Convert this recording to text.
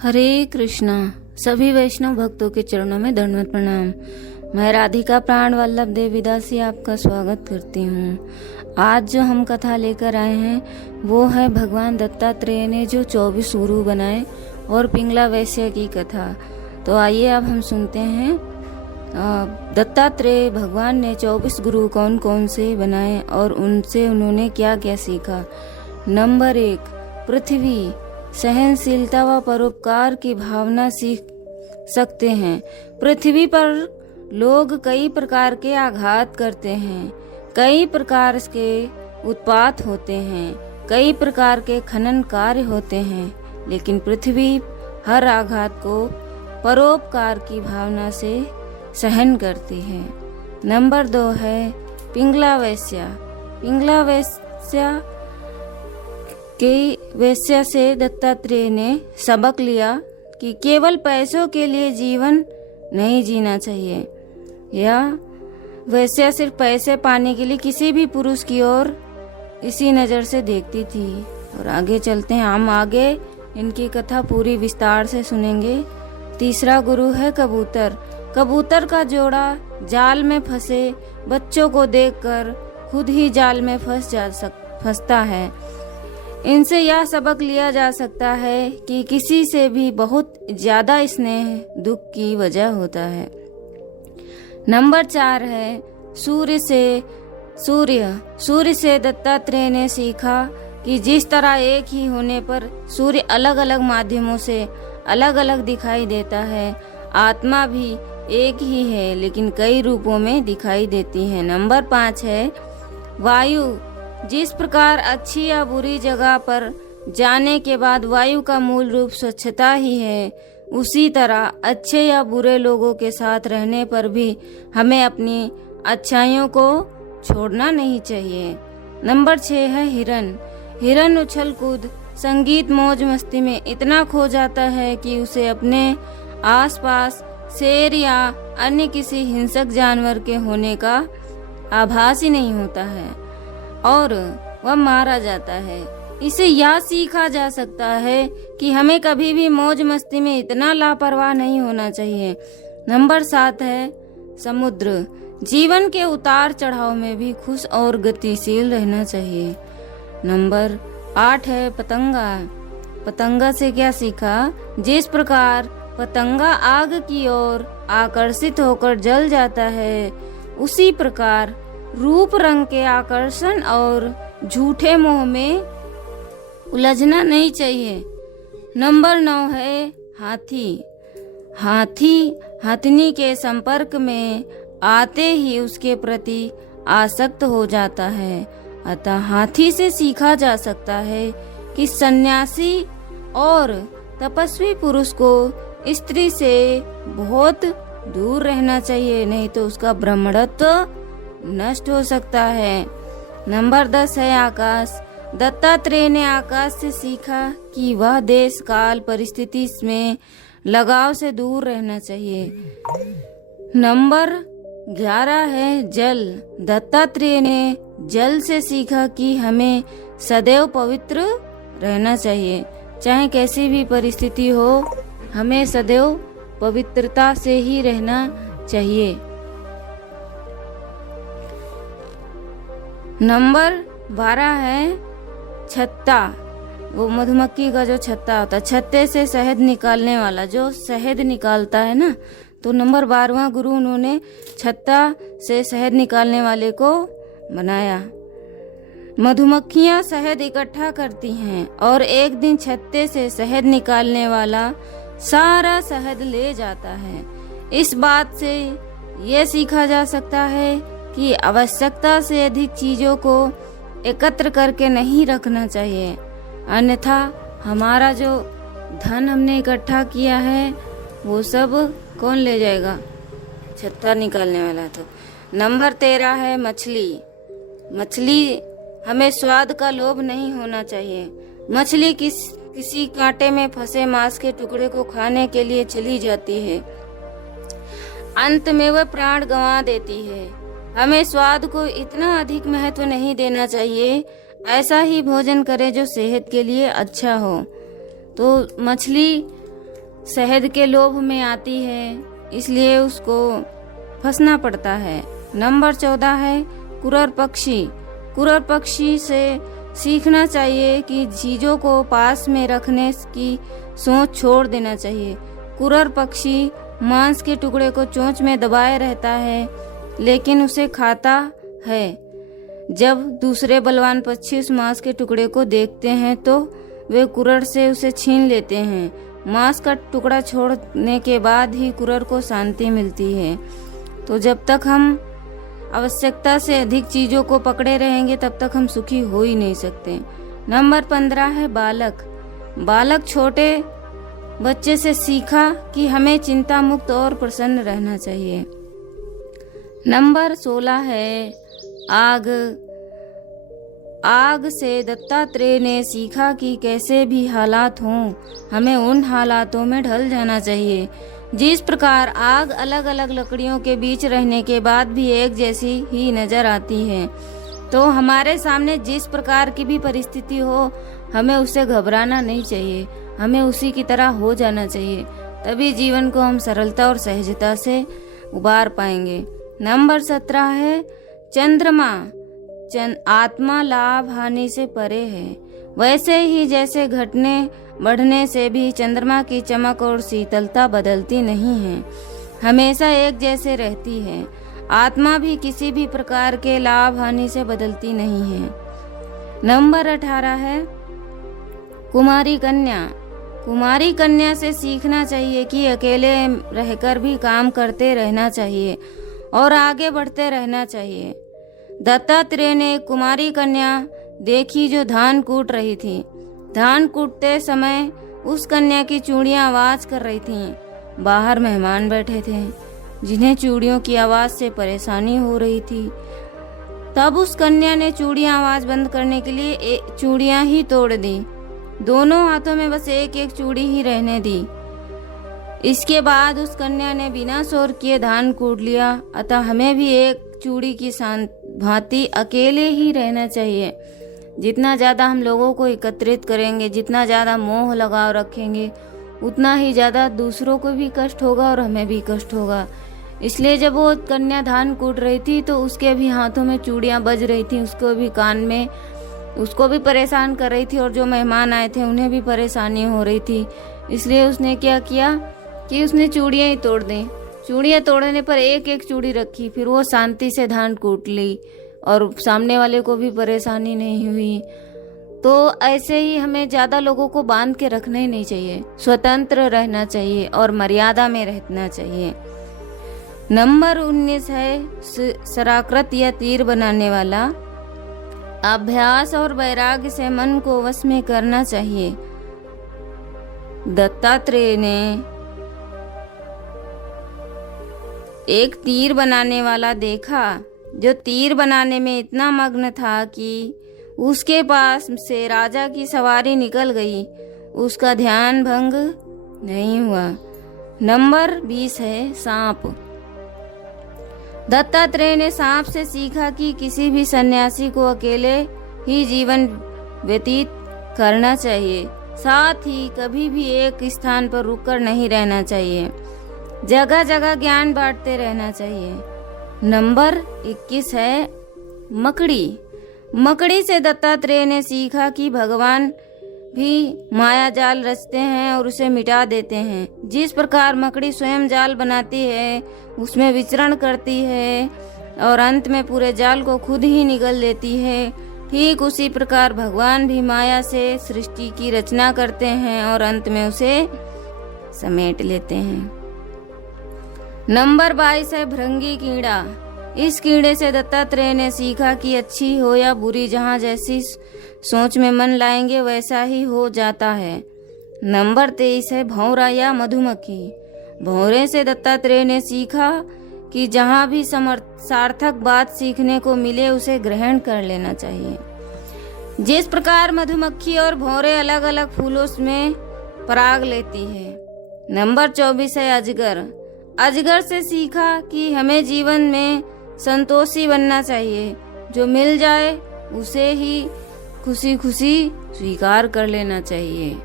हरे कृष्णा। सभी वैष्णव भक्तों के चरणों में दंडवत प्रणाम। मैं राधिका प्राण वल्लभ देवीदासी आपका स्वागत करती हूँ। आज जो हम कथा लेकर आए हैं वो है भगवान दत्तात्रेय ने जो 24 गुरु बनाए और पिंगला वैश्य की कथा। तो आइए अब हम सुनते हैं दत्तात्रेय भगवान ने 24 गुरु कौन कौन से बनाए और उनसे उन्होंने क्या क्या सीखा। नंबर 1, पृथ्वी। सहनशीलता व परोपकार की भावना सीख सकते हैं। पृथ्वी पर लोग कई प्रकार के आघात करते हैं, कई प्रकार के उत्पात होते हैं, कई प्रकार के खनन कार्य होते हैं, लेकिन पृथ्वी हर आघात को परोपकार की भावना से सहन करती है। नंबर 2 है पिंगला वैश्य। पिंगला वैश्य से दत्तात्रेय ने सबक लिया कि केवल पैसों के लिए जीवन नहीं जीना चाहिए। यह वैश्य सिर्फ पैसे पाने के लिए किसी भी पुरुष की ओर इसी नज़र से देखती थी। और आगे चलते हैं, हम आगे इनकी कथा पूरी विस्तार से सुनेंगे। तीसरा गुरु है कबूतर। कबूतर का जोड़ा जाल में फंसे बच्चों को देखकर खुद ही जाल में फंसता है। इनसे यह सबक लिया जा सकता है कि किसी से भी बहुत ज्यादा स्नेह दुख की वजह होता है। नंबर 4 है सूर्य से दत्तात्रेय ने सीखा कि जिस तरह एक ही होने पर सूर्य अलग अलग माध्यमों से अलग अलग दिखाई देता है, आत्मा भी एक ही है लेकिन कई रूपों में दिखाई देती है। नंबर 5 है वायु। जिस प्रकार अच्छी या बुरी जगह पर जाने के बाद वायु का मूल रूप स्वच्छता ही है, उसी तरह अच्छे या बुरे लोगों के साथ रहने पर भी हमें अपनी अच्छाइयों को छोड़ना नहीं चाहिए। नंबर 6 है हिरन। हिरन उछल कूद, संगीत, मौज मस्ती में इतना खो जाता है कि उसे अपने आसपास शेर या अन्य किसी हिंसक जानवर के होने का आभास ही नहीं होता है और वह मारा जाता है। इसे यह सीखा जा सकता है कि हमें कभी भी मौज मस्ती में इतना लापरवाह नहीं होना चाहिए। नंबर 7 है समुद्र। जीवन के उतार चढ़ाव में भी खुश और गतिशील रहना चाहिए। नंबर 8 है पतंगा। पतंगा से क्या सीखा? जिस प्रकार पतंगा आग की ओर आकर्षित होकर जल जाता है, उसी प्रकार रूप रंग के आकर्षण और झूठे मोह में उलझना नहीं चाहिए। नंबर 9 है हाथी। हाथनी के संपर्क में आते ही उसके प्रति आसक्त हो जाता है। अतः हाथी से सीखा जा सकता है कि सन्यासी और तपस्वी पुरुष को स्त्री से बहुत दूर रहना चाहिए, नहीं तो उसका ब्रह्मणत्व नष्ट हो सकता है। नंबर 10 है आकाश। दत्तात्रेय ने आकाश से सीखा कि वह देश काल परिस्थिति में लगाव से दूर रहना चाहिए। नंबर 11 है जल। दत्तात्रेय ने जल से सीखा कि हमें सदैव पवित्र रहना चाहिए, चाहे कैसी भी परिस्थिति हो, हमें सदैव पवित्रता से ही रहना चाहिए। नंबर 12 है छत्ता। वो मधुमक्खी का जो छत्ता होता है, छत्ते से शहद निकालने वाला जो शहद निकालता है ना, तो नंबर 12वां गुरु उन्होंने छत्ता से शहद निकालने वाले को बनाया। मधुमक्खियां शहद इकट्ठा करती हैं और एक दिन छत्ते से शहद निकालने वाला सारा शहद ले जाता है। इस बात से ये सीखा जा सकता है कि आवश्यकता से अधिक चीजों को एकत्र करके नहीं रखना चाहिए, अन्यथा हमारा जो धन हमने इकट्ठा किया है वो सब कौन ले जाएगा? छत्ता निकालने वाला। तो नंबर 13 है मछली। हमें स्वाद का लोभ नहीं होना चाहिए। मछली किसी कांटे में फंसे मांस के टुकड़े को खाने के लिए चली जाती है, अंत में वह प्राण गंवा देती है। हमें स्वाद को इतना अधिक महत्व नहीं देना चाहिए। ऐसा ही भोजन करें जो सेहत के लिए अच्छा हो। तो मछली शहद के लोभ में आती है, इसलिए उसको फंसना पड़ता है। नंबर 14 है कुरर पक्षी। कुरर पक्षी से सीखना चाहिए कि चीजों को पास में रखने की सोच छोड़ देना चाहिए। कुरर पक्षी मांस के टुकड़े को चोंच में दबाए रहता है, लेकिन उसे खाता है। जब दूसरे बलवान पक्षी उस मांस के टुकड़े को देखते हैं तो वे कुरर से उसे छीन लेते हैं। मांस का टुकड़ा छोड़ने के बाद ही कुरर को शांति मिलती है। तो जब तक हम आवश्यकता से अधिक चीजों को पकड़े रहेंगे तब तक हम सुखी हो ही नहीं सकते। नंबर 15 है बालक। बालक छोटे बच्चे से सीखा कि हमें चिंता मुक्त और प्रसन्न रहना चाहिए। नंबर 16 है आग। आग से दत्तात्रेय ने सीखा कि कैसे भी हालात हों, हमें उन हालातों में ढल जाना चाहिए। जिस प्रकार आग अलग अलग लकड़ियों के बीच रहने के बाद भी एक जैसी ही नजर आती है, तो हमारे सामने जिस प्रकार की भी परिस्थिति हो, हमें उससे घबराना नहीं चाहिए, हमें उसी की तरह हो जाना चाहिए। तभी जीवन को हम सरलता और सहजता से उबार पाएंगे। नंबर 17 है चंद्रमा। आत्मा लाभ हानि से परे है। वैसे ही जैसे घटने बढ़ने से भी चंद्रमा की चमक और शीतलता बदलती नहीं है, हमेशा एक जैसे रहती है, आत्मा भी किसी भी प्रकार के लाभ हानि से बदलती नहीं है। नंबर 18 है कुमारी कन्या। कुमारी कन्या से सीखना चाहिए कि अकेले रहकर भी काम करते रहना चाहिए और आगे बढ़ते रहना चाहिए। दत्तात्रेय ने एक कुमारी कन्या देखी जो धान कूट रही थी। धान कूटते समय उस कन्या की चूड़ियां आवाज कर रही थीं। बाहर मेहमान बैठे थे जिन्हें चूड़ियों की आवाज से परेशानी हो रही थी। तब उस कन्या ने चूड़ियां आवाज बंद करने के लिए चूड़ियां ही तोड़ दी। दोनों हाथों में बस एक एक चूड़ी ही रहने दी। इसके बाद उस कन्या ने बिना शोर किए धान कूट लिया। अतः हमें भी एक चूड़ी की भांति अकेले ही रहना चाहिए। जितना ज्यादा हम लोगों को एकत्रित करेंगे, जितना ज्यादा मोह लगाव रखेंगे, उतना ही ज्यादा दूसरों को भी कष्ट होगा और हमें भी कष्ट होगा। इसलिए जब वो कन्या धान कूट रही थी तो उसके भी हाथों में चूड़ियां बज रही थी, उसको भी कान में, उसको भी परेशान कर रही थी और जो मेहमान आए थे उन्हें भी परेशानी हो रही थी। इसलिए उसने क्या किया कि उसने चूड़ियां ही तोड़ दी। चूड़ियां तोड़ने पर एक एक चूड़ी रखी, फिर वो शांति से धान कूट ली और सामने वाले को भी परेशानी नहीं हुई। तो ऐसे ही हमें ज्यादा लोगों को बांध के रखना ही नहीं चाहिए, स्वतंत्र रहना चाहिए और मर्यादा में रहना चाहिए। नंबर 19 है शराकृत या तीर बनाने वाला। अभ्यास और वैराग्य से मन को वश में करना चाहिए। दत्तात्रेय ने एक तीर बनाने वाला देखा जो तीर बनाने में इतना मग्न था कि उसके पास से राजा की सवारी निकल गई, उसका ध्यान भंग नहीं हुआ। नंबर 20 है सांप। दत्तात्रेय ने सांप से सीखा कि किसी भी सन्यासी को अकेले ही जीवन व्यतीत करना चाहिए, साथ ही कभी भी एक स्थान पर रुककर नहीं रहना चाहिए, जगह जगह ज्ञान बांटते रहना चाहिए। नंबर 21 है मकड़ी। मकड़ी से दत्तात्रेय ने सीखा कि भगवान भी माया जाल रचते हैं और उसे मिटा देते हैं। जिस प्रकार मकड़ी स्वयं जाल बनाती है, उसमें विचरण करती है और अंत में पूरे जाल को खुद ही निगल लेती है, ठीक उसी प्रकार भगवान भी माया से सृष्टि की रचना करते हैं और अंत में उसे समेट लेते हैं। नंबर 22 है भृंगी कीड़ा। इस कीड़े से दत्तात्रेय ने सीखा कि अच्छी हो या बुरी, जहाँ जैसी सोच में मन लाएंगे वैसा ही हो जाता है। नंबर 23 है भौरा या मधुमक्खी। भौरे से दत्तात्रेय ने सीखा कि जहाँ भी सार्थक बात सीखने को मिले उसे ग्रहण कर लेना चाहिए। जिस प्रकार मधुमक्खी और भौरे अलग अलग फूलों में पराग लेती है। नंबर 24 है अजगर। अजगर से सीखा कि हमें जीवन में संतोषी बनना चाहिए, जो मिल जाए उसे ही खुशी खुशी स्वीकार कर लेना चाहिए।